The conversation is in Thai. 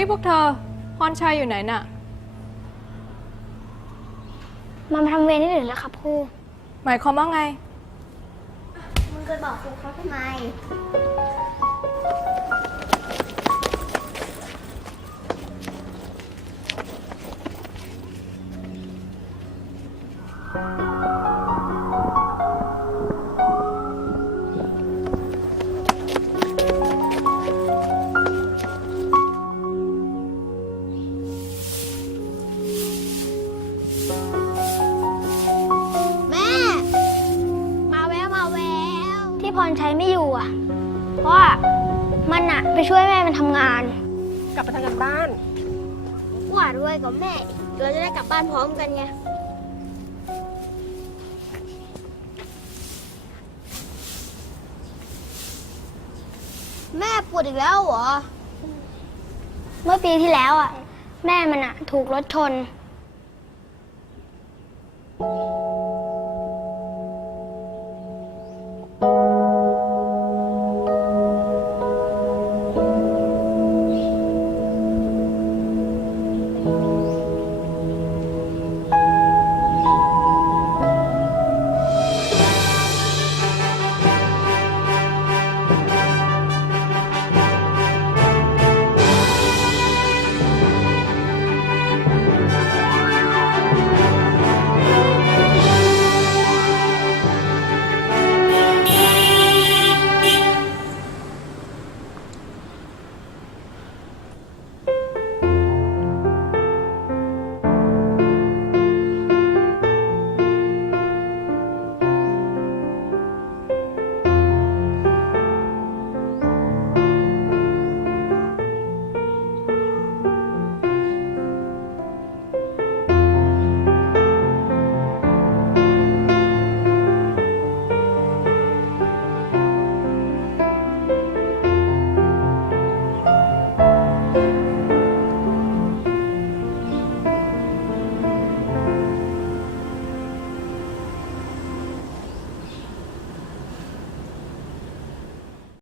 นี่พวกเธอพรชัยอยู่ไหนน่ะมาทำเวรนี่หรือแล้วครับครูหมายความว่าไงมึงเคยบอกครูเขาทำไมพรชัยไม่อยู่อ่ะเพราะว่ามันอะไปช่วยแม่มันทำงานกลับไปทำงานบ้านว่าด้วยกับแม่เราจะได้กลับบ้านพร้อมกันไงแม่ปวดอีกแล้วเหรอเมื่อปีที่แล้วอ่ะแม่มันอะถูกรถชน